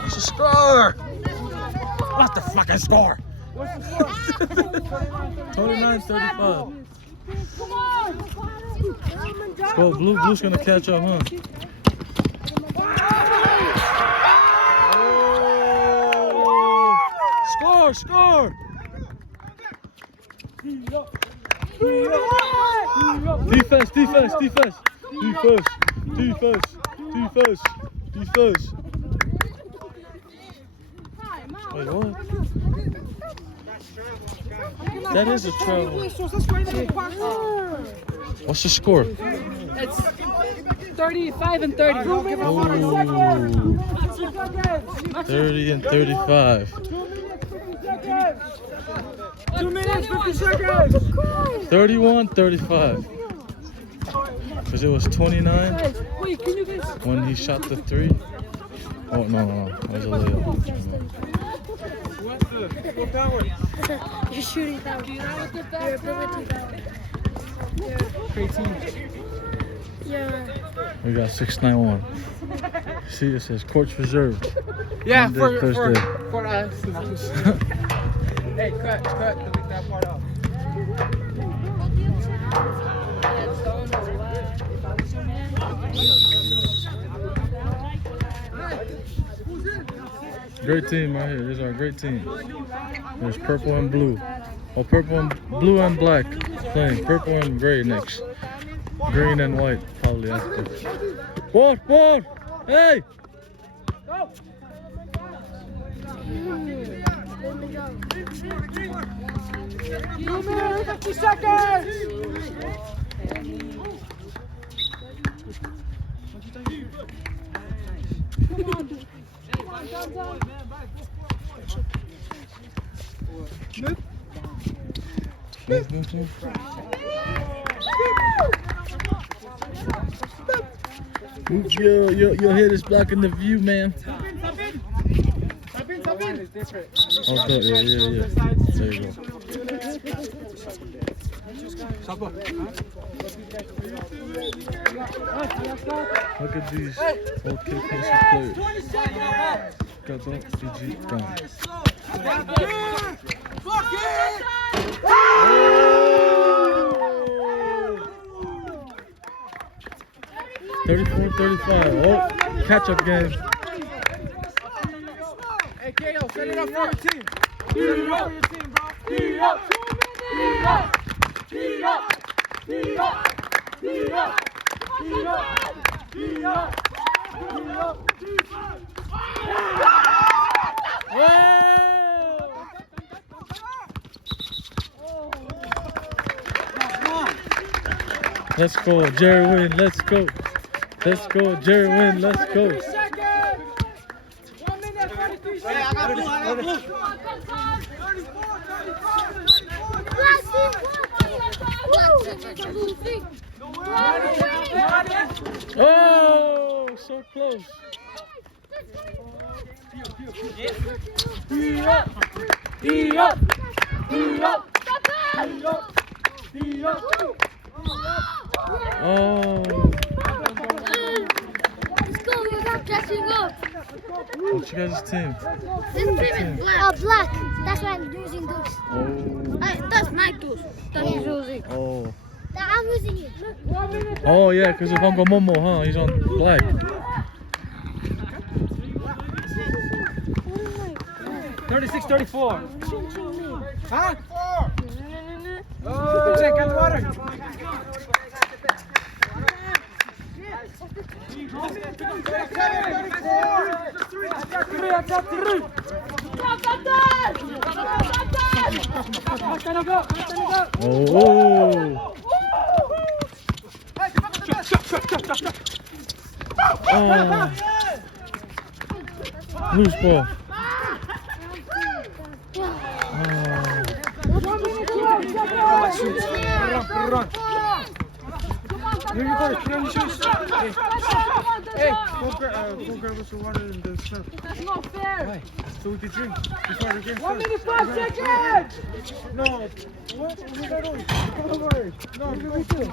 What's the score? What's the fucking score? 29-35. Let's go, Blue. Blue's gonna catch up, huh? Oh! Score! Defense. Wait, what? That is a travel. What's the score? It's 35-30. Ooh. 30-35. 2 minutes, 50 seconds. 31-35. Because it was 29 when he shot the 3. Oh, no. It was a layup. You're shooting that one. Your ability that one. Great team. Yeah. We got 691. See, it says courts reserved. Yeah, Monday, for Thursday. us. Hey, cut that part out. Great team right here. This is our great team. There's purple and blue. Oh, blue and black playing. Purple and gray next. Green and white probably after. Ball! Hey! Go! 2 minutes, 50 seconds! Your head is blocking the view, man. Okay, yeah. There you go. Look at these Chuukese players. Gadot, Fiji, gone. 34-35. Oh, catch-up game. Hey, Kato, set it up for your team. Let's go, Jerry Wynn, let's go. Let's go, Jerry Wynn, let's go. 1 minute, 43 seconds. I got blue. Oh, so close. Oh. Let's go, we're not catching up. What's your guys' team? This team is black. That's why I'm using those. Oh. That's my tools that he's using. Oh. That I'm using it. Oh, yeah, because of Uncle Momo, huh? He's on black. 36-34. Huh? 4. Oh, check out the water. Oh. Oh. Loose ball. Run. Here you go. Put on your shoes. Hey, go grab us some water and the stuff. That's not fair. Why? So we can drink before the game 1 minute, starts. 5 seconds. No. What? We got on. Don't worry. No, me too.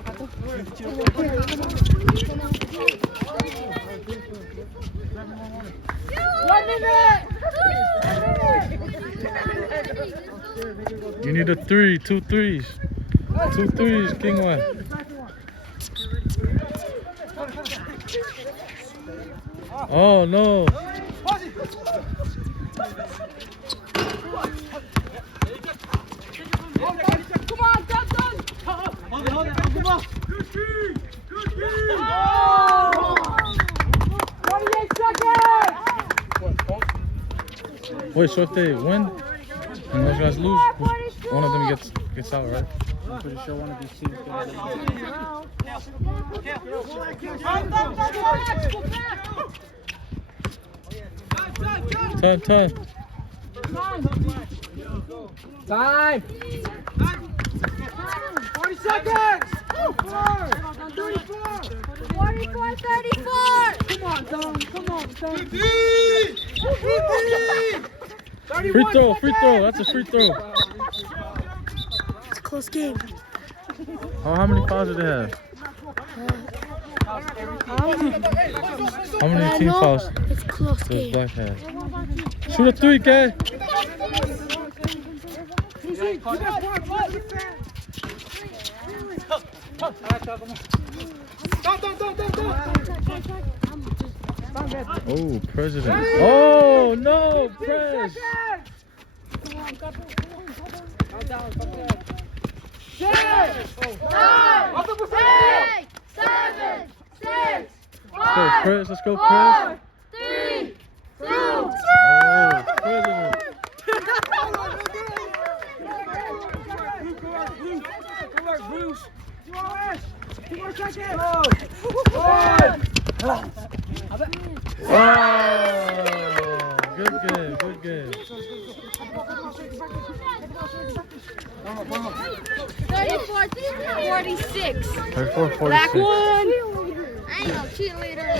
need a three, 2 threes. 2 threes, King One. Oh no. Come on, done. 28 seconds. Wait, so if they win and those guys lose, one of them gets out, right? I'm pretty sure one of these teams gonna Turn. Time. 40 seconds! 34! 44, 34. Come on, Tom. Free throw. That's a free throw. It's a close game. Oh, how many fouls did they have? How many team fouls It's a close does game. Black have? Shoot a 3, K. Oh, President. Oh, no, Prez. 6, 5, 7, 6, Let's go, Prez. 3, 2, Oh, President. Oh, good game. 34, 46. 34, 46. Black one. I ain't no cheerleader.